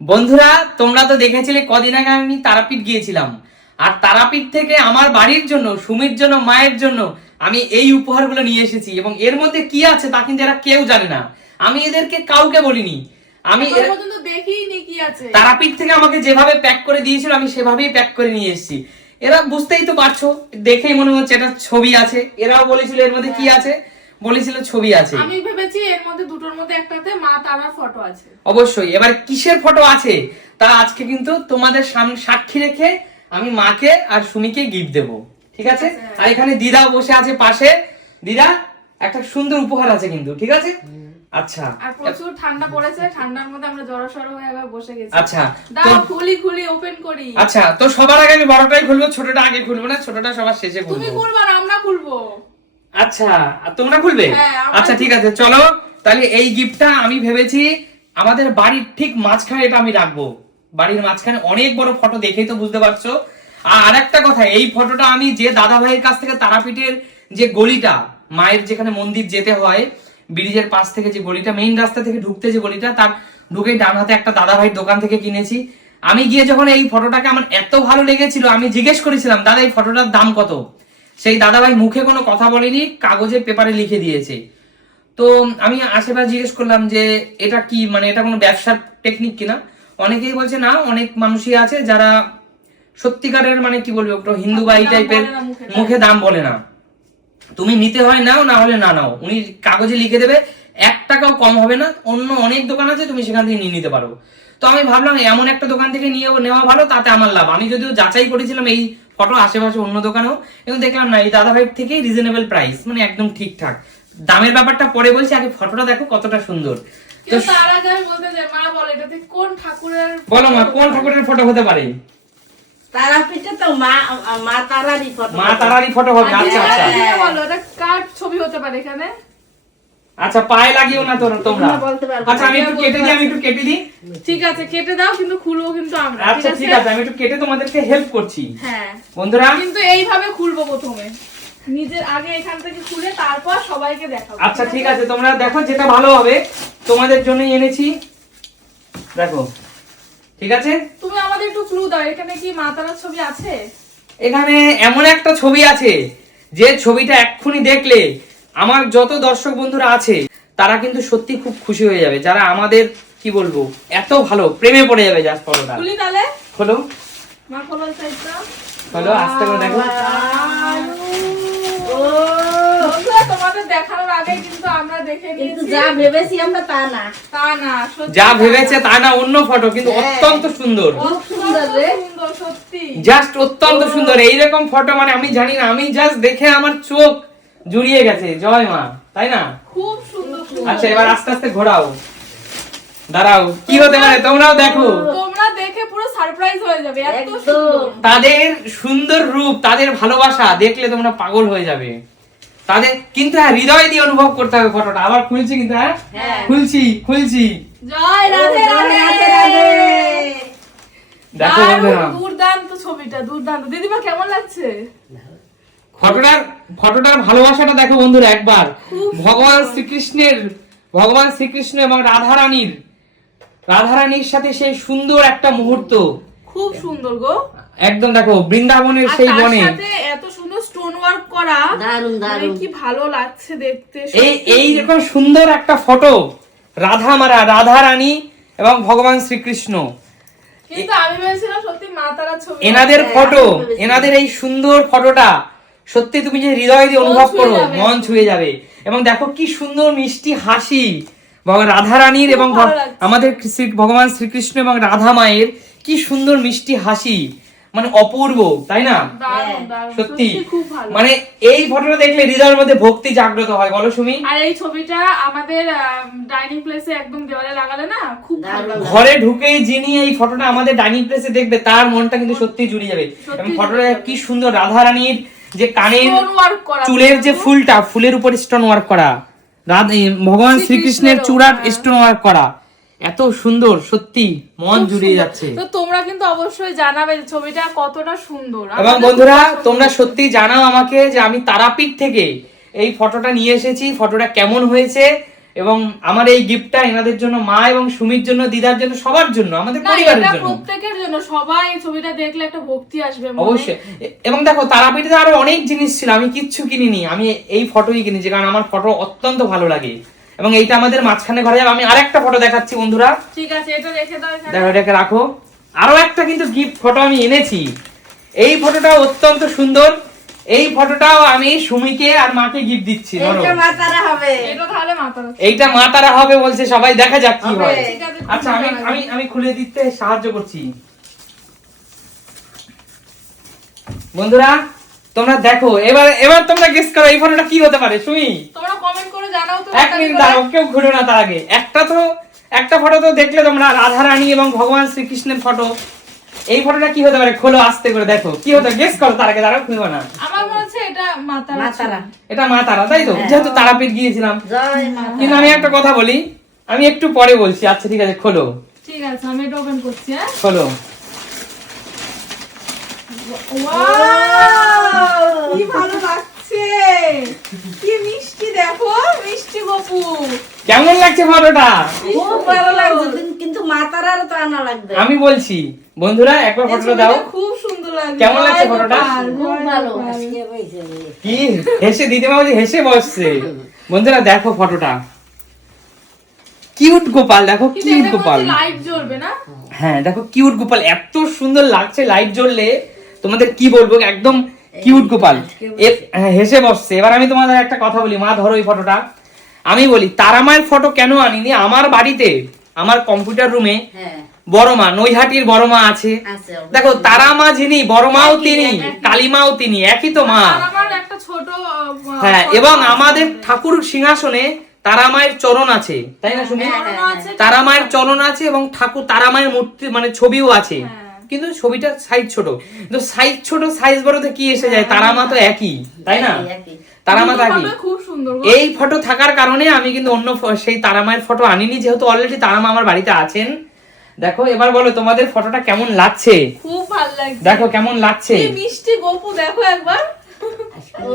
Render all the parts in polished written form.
বন্ধুরা তোমরা তো দেখেছিলে কদিন আগে আমি তারাপীঠ গিয়েছিলাম, আর তারাপীঠ থেকে আমার বাড়ির জন্য, সুমির জন্য, মায়ের জন্য আমি এই উপহারগুলো নিয়ে এসেছি। এবং এর মধ্যে কি আছে তা কিন্তু এরা কেউ জানে না, আমি এদেরকে কাউকে বলিনি। আমি দেখিনি কি আছে। তারাপীঠ থেকে আমাকে যেভাবে প্যাক করে দিয়েছিল আমি সেভাবেই প্যাক করে নিয়ে এসেছি। এরা বুঝতেই তো পারছো, দেখেই মনে হচ্ছে এটা ছবি আছে। এরাও বলেছিল এর মধ্যে কি আছে, বলেছিল ছবি আছে। আমি ভেবেছি এর মধ্যে দুটোর মধ্যে একটাতে মা তারার ফটো আছে। অবশ্যই, এবার কিসের ফটো আছে তা আজকে কিন্তু তোমাদের সামনে সাক্ষী রেখে আমি মাকে আর সুমিকে গিফট দেব, ঠিক আছে? আর এখানে দিদা বসে আছে পাশে। দিদা, একটা সুন্দর উপহার আছে কিন্তু, ঠিক আছে? আচ্ছা, আর প্রচুর ঠান্ডা পড়েছে, ঠান্ডার মধ্যে আমরা জড়সড় হয়ে আবার বসে গেছি। আচ্ছা দাও খুলি ওপেন করি। আচ্ছা, তো সবার আগে আমি বড়টাই খুলবো, ছোটটা আগে খুলবো না? ছোটটা সবার শেষে খুলবো। তুমি খুলবা না, আমরা খুলবো। আচ্ছা, তোমরা খুলবে? আচ্ছা ঠিক আছে, চলো তাহলে এই গিফটটা আমি ভেবেছি আমাদের বাড়ির ঠিক মাঝখানে এটা আমি রাখবো। বাড়ির মাঝখানে অনেক বড় ফটো, দেখেই তো বুঝতে পারছো। আর আরেকটা কথা, এই ফটোটা আমি যে দাদা ভাইয়ের কাছ থেকে তারাপীঠের যে গলিটা, মায়ের যেখানে মন্দির যেতে হয়, ব্রিজের পাশ থেকে যে গলিটা, মেইন রাস্তা থেকে ঢুকতে যে গলিটা, তার ঢুকেই ডান হাতে একটা দাদা ভাইয়ের দোকান থেকে কিনেছি। আমি গিয়ে যখন এই ফটোটাকে আমার এত ভালো লেগেছিল, আমি জিজ্ঞেস করেছিলাম দাদা এই ফটোটার দাম কত। সেই দাদাভাই মুখে কোনো কথা বলেনি, কাগজে পেপারে লিখে দিয়েছে। তো আমি আশেপাশে জিজ্ঞেস করলাম যে এটা কি, মানে এটা কোনো ব্যবসার টেকনিক কিনা। অনেকেই বলছে না, অনেক মানুষই আছে যারা সত্যিকারের, মানে কি বলবো, একটু হিন্দু বাই টাইপের, মুখে দাম বলে না। তুমি নিতে হয় নাও, না হলে না নাও, উনি কাগজে লিখে দেবে, 1 টাকাও কম হবে না। অন্য অনেক দোকান আছে, তুমি সেখান থেকে নিয়ে নিতে পারো। তো আমি ভাবলাম এমন একটা দোকান থেকে নিয়ে নেওয়া ভালো, তাতে আমার লাভ। আমি যদিও যাচাই করেছিলাম এই ফটো আশেপাশে অন্য দোকানেও, এবং দেখলাম না, এই দাদা ভাই থেকেই রিজনেবল প্রাইস, মানে একদম ঠিকঠাক। দামের ব্যাপারটা পরে বলছি, আগে ফটোটা দেখো কতটা সুন্দর। তো তার আগে আমি বলতে চাই, মা বল এটাতে কোন ঠাকুরের, বলো মা, কোন ঠাকুরের ফটো হতে পারে? তারাপীঠে তো মা তারারই ফটো। মা তারারই ফটো হবে। আচ্ছা আচ্ছা, বলো এটা কার ছবি হতে পারে এখানে? আচ্ছা, পায়ে লাগিও না তোমরা। আচ্ছা আমি একটু কেটে দিই। ঠিক আছে, কেটে দাও, কিন্তু খুলবো কিন্তু আমরা। আচ্ছা ঠিক আছে, আমি একটু কেটে তোমাদেরকে হেল্প করছি। হ্যাঁ বন্ধুরা, কিন্তু এইভাবে খুলবো প্রথমে, নিজের আগে এখান থেকে খুলে তারপর সবাইকে দেখাবো। আচ্ছা ঠিক আছে, তোমরা দেখো যেটা ভালো হবে, তোমাদের জন্যই এনেছি। দেখো, ঠিক আছে? তুমি আমাদের একটু ক্লু দাও, এখানে কি মা তারার ছবি আছে? এখানে এমন একটা ছবি আছে যে ছবিটা এক্ষুনি দেখলে আমার যত দর্শক বন্ধুরা আছে তারা কিন্তু সত্যি খুব খুশি হয়ে যাবে, যারা আমাদের কি বলবো এত ভালো প্রেমে পড়ে যাবে। জাস্ট ফটোটা খুলি তাহলে। খোলো, মা খোলো সাইডটা। খোলো, আস্তে করে দেখো। বন্ধুরা, তোমাদের দেখানোর আগে কিন্তু আমরা দেখে নিয়েছি। যা ভেবেছি আমরা তা না। যা ভেবেছে তা না, অন্য ফটো, কিন্তু অত্যন্ত সুন্দর। খুব সুন্দর রে, সুন্দর সত্যি, জাস্ট অত্যন্ত সুন্দর। এইরকম ফটো মানে আমি জানি না, আমি জাস্ট দেখে আমার চোখ জুড়িয়ে গেছে। জয় মা, তাই না? খুব সুন্দর। আচ্ছা এবার আস্তে আস্তে ঘোরাও, দাঁড়াও, কি হতে পারে তোমরাও দেখো। তোমরা দেখে পুরো সারপ্রাইজ হয়ে যাবে, এত একদম। সুন্দর। তাদের সুন্দর রূপ, তাদের ভালোবাসা দেখলে তোমরা পাগল হয়ে যাবে। তাদের কিন্তু হৃদয় দিয়ে অনুভব করতে হবে ফটোটা। আবার খুলছি কিন্তু, হ্যাঁ খুলছি। জয় রাধে রাধে। দেখো বন্ধুরা, দুর্দান্ত ছবিটা, দুর্দান্ত। দিদিমা কেমন লাগছে ফটোটার ভালোবাসাটা দেখো বন্ধুরা একবার। ভগবান শ্রীকৃষ্ণ এবং রাধারানীর সাথে সেই সুন্দর একটা মুহূর্ত, খুব সুন্দর গো। একদম দেখো বৃন্দাবনের সেই বনে, এত সুন্দর স্টোন ওয়ার্ক করা, দারুন দারুন, কি ভালো লাগছে দেখতে। এই রকম সুন্দর একটা ফটো, রাধারানী এবং ভগবান শ্রীকৃষ্ণ, কিন্তু আমি ভেবেছিলাম সত্যি মা তারা ছবি। এনাদের ফটো, এনাদের এই সুন্দর ফটোটা সত্যি তুমি যে হৃদয় দিয়ে অনুভব করো, মন ছুঁয়ে যাবে। এবং দেখো কি সুন্দর মিষ্টি হাসি রাধারানীর এবং আমাদের ভগবান শ্রীকৃষ্ণ এবং রাধা মায়ের, কি সুন্দর মিষ্টি হাসি, মানে অপূর্ব, তাই না? সত্যি মানে এই ফটোটা দেখলে হৃদয়ের মধ্যে ভক্তি জাগ্রত হয়, বলো সুমি? আর এই ছবিটা আমাদের ডাইনিং প্লেসে একদম দেওয়ালে লাগালে না, খুব ভালো লাগবে। ঘরে ঢুকেই যিনি এই ফটোটা আমাদের ডাইনিং প্লেসে দেখবে তার মনটা কিন্তু সত্যি জুড়ে যাবে। এবং ফটোটা কি সুন্দর, রাধারানীর যে কানের চুলের যে ফুলটা, ফুলের উপর স্টোন ওয়ার্ক করা, ভগবান শ্রীকৃষ্ণের চূড়ার স্টোন ওয়ার্ক করা, এত সুন্দর, সত্যি মন জুড়িয়ে যাচ্ছে। তো তোমরা কিন্তু অবশ্যই জানাবে ছবিটা কতটা সুন্দর। এবং বন্ধুরা, তোমরা সত্যি জানাও আমাকে যে আমি তারাপীঠ থেকে এই ফটোটা নিয়ে এসেছি, ফটোটা কেমন হয়েছে এবং আমার এই গিফটটা এনাদের জন্য, মা এবং সুমির জন্য, দিদার জন্য, সবার জন্য, আমাদের না, পরিবারের এটা জন্য প্রত্যেকের জন্য, সবাই এই ছবিটা দেখলে একটা ভক্তি আসবে মনে। অবশ্যই। এবং দেখো তারাপীঠে আরো অনেক জিনিস ছিল, আমি কিচ্ছু কিনিনি, আমি এই ফটোই কিনেছি কারণ আমার ফটো অত্যন্ত ভালো লাগে। এবং এইটা আমাদের মাঝখানে ঘরে যাবে। আমি আরেকটা ফটো দেখাচ্ছি বন্ধুরা, ঠিক আছে, এটা রেখে দাও এখানে। দেখো এটাকে রাখো। আরো একটা কিন্তু গিফট ফটো আমি এনেছি, এই ফটোটা অত্যন্ত সুন্দর। এই ফটোটাও আমি সুমিকে আর মাকে গিফট দিচ্ছি। ধরো এইটা মা তারা হবে। এটা তাহলে মাথা রাখো। এইটা মা তারা হবে বলছে সবাই, দেখা যাক কি হবে। হয়। ঠিক আছে, আচ্ছা আমি আমি আমি খুলে দিতে সাহায্য করছি। বন্ধুরা তোমরা দেখো, এবার এবার তোমরা গেস করো এই ফটোটা কি হতে পারে। সুমি তোমরা কমেন্ট করে জানাও তো। এক মিনিট দাঁড়াও, কেউ ঘুরো না তার আগে। একটা ফটো তো দেখলে তোমরা, রাধা রানী এবং ভগবান শ্রীকৃষ্ণের ফটো। এই ফটোটা কি হতে পারে, খোলো আস্তে করে, দেখো কি হতে, গেস করো তার আগে, দাঁড়াও খুলবো না। আমার মনে হচ্ছে এটা মাথা মা তারা। এটা মা তারা, তাই তো? যেহেতু তারাপীঠ গিয়েছিলাম। জয় মা। কিন্তু আমি একটা কথা বলি, আমি একটু পরে বলছি। আচ্ছা ঠিক আছে, খোলো ঠিক আছে, আমি এটা ওপেন করছি। হ্যাঁ, খোলো। ওয়াও, কি ভালো লাগছে, কি মিষ্টি, দেখো মিষ্টি গপু। কেমন লাগছে ফটোটা? খুব ভালো লাগছে, কিন্তু মা তারারও তো আনা লাগবে। আমি বলছি বন্ধুরা একবার এই ফটোটা দাও। ছবিটা খুব সুন্দর লাগছে। কেমন লাগছে জয় ফটোটা? গোপাল, খুব জয় ভালো। গোপাল। আজকে হয়েছে। কি হেসে, দিদিমা বলছে হেসে বসছে। বন্ধুরা দেখো ফটোটা, কিউট গোপাল, দেখো কিন্তু কিউট এটা গোপাল। মধ্যে লাইট জ্বলবে না? হ্যাঁ দেখো কিউট গোপাল, এত সুন্দর লাগছে লাইট জ্বললে, তোমাদের কি বলবো, একদম কিউট গোপাল। হ্যাঁ, হেসে বসছে। এবার আমি তোমাদের একটা কথা বলি, মা ধরো এই ফটোটা। আমি বলি তারা মায়ের ফটো কেন আনিনি, আমার বাড়িতে আমার কম্পিউটার রুমে হ্যাঁ বড় মা, নৈহাটির বড় মা আছে। আছে। দেখো তারা মা যিনি, বড় মাও তিনি, কালী মাও তিনি, একই তো মা। আর আমার একটা ছোট হ্যাঁ, এবং আমাদের ঠাকুর সিংহাসনে তারা মায়ের চরণ আছে, তাই না সুমি? চরণও আছে। তারা মায়ের চরণ আছে এবং ঠাকুর তারা মায়ের মূর্তি মানে ছবিও আছে। হ্যাঁ। কিন্তু ছবিটা সাইজ ছোট, কিন্তু সাইজ ছোট সাইজ বড়তে কি এসে যায়, তারা মা তো একই, তাই না? একই। তারা মা তো দুটো একই। ফটো খুব সুন্দর গো। এই ফটো থাকার কারণে আমি কিন্তু অন্য সেই তারা মায়ের ফটো আনিনি, যেহেতু অলরেডি তারা মা আমার বাড়িতে আছেন। দেখো এবার বলো তোমাদের ফটোটা কেমন লাগছে, খুব ভালো লাগছে। দেখো কেমন লাগছে, কি মিষ্টি গপু, দেখো একবার। ও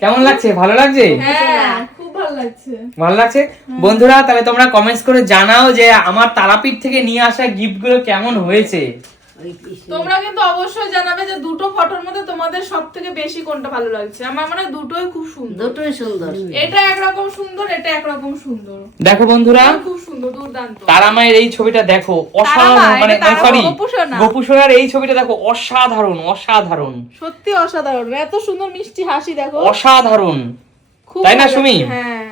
কেমন লাগছে, ভালো লাগছে? হ্যাঁ, খুব ভালো লাগছে। ভালো লাগছে বন্ধুরা? তাহলে তোমরা কমেন্টস করে জানাও যে আমার তারাপীঠ থেকে নিয়ে আসা গিফট গুলো কেমন হয়েছে। ওই কৃষ্ণ। তোমরা কিন্তু অবশ্যই জানাবে যে দুটো ফটোর মধ্যে তোমাদের সবথেকে বেশি কোনটা ভালো লাগছে। আমার মনে হয় দুটোই খুব সুন্দর। দুটোই সুন্দর। এটা একরকম সুন্দর, এটা একরকম সুন্দর। দেখো বন্ধুরা খুব সুন্দর, দুর্দান্ত। তারা মায়ের এই ছবিটা দেখো, তারা অসাধারণ, মা, মানে এটা তারা মা, সরি গোপুসোনা। গোপুসোনার এই ছবিটা দেখো, অসাধারণ অসাধারণ সত্যি অসাধারণ, এত সুন্দর মিষ্টি হাসি, দেখো অসাধারণ, খুব তাই না ভালো সুমি? লাগছে, হ্যাঁ।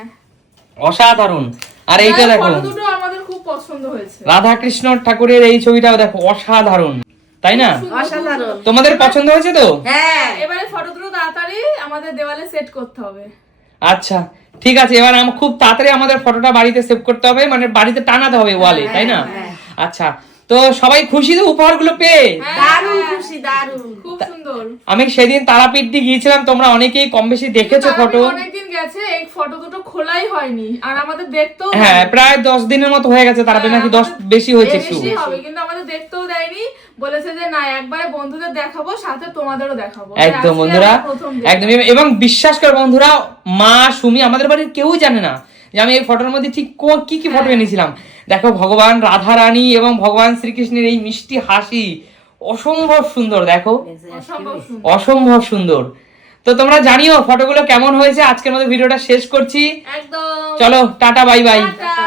অসাধারণ। আর এইটা দেখো ফটো দুটো আমাদের খুব পছন্দ হয়েছে। রাধা কৃষ্ণ ঠাকুরের এই ছবিটাও দেখো, অসাধারণ, তাই না? অসাধারণ। তোমাদের পছন্দ হয়েছে তো? হ্যাঁ এবারে ফটো দুটো তাড়াতাড়ি আমাদের দেওয়ালে সেট করতে হবে। আচ্ছা ঠিক আছে, এবার খুব তাড়াতাড়ি আমাদের ফটোটা বাড়িতে সেভ করতে হবে, মানে বাড়িতে টানাতে হবে ওয়ালে, তাই না? আচ্ছা, তো সবাই খুশি তো উপহারগুলো পেয়ে? দারুণ খুশি, দারুণ। খুব সুন্দর। আমি সেদিন তারাপীঠ দিয়ে গিয়েছিলাম, তোমরা অনেকেই কম বেশি দেখেছো ফটো। অনেকদিন গেছে, এই ফটো দুটো খোলাই হয়নি, আর আমাদের দেখতেও হ্যাঁ প্রায় 10 দিনের মতো হয়ে গেছে, তারাপীঠ নাকি 10 বেশি হয়েছে একটু। বেশি হবে, কিন্তু আমাদের দেখতেও দেয়নি। বলেছে যে না, একবারে বন্ধুদের দেখাবো, সাথে তোমাদেরও দেখাবো। একদম বন্ধুরা, একদম। এবং বিশ্বাস করে বন্ধুরা, মা সুমি আমাদের বাড়ির কেউই জানে না যে আমি এই ফটোর মধ্যে ঠিক কি কি ফটো এনেছিলাম। দেখো ভগবান রাধা রানী এবং ভগবান শ্রীকৃষ্ণের এই মিষ্টি হাসি অসম্ভব সুন্দর, দেখো অসম্ভব সুন্দর। অসম্ভব সুন্দর। তো তোমরা জানিও ফটোগুলো কেমন হয়েছে। আজকের মতো ভিডিওটা শেষ করছি, একদম। চলো টাটা, বাই বাই। টাটা।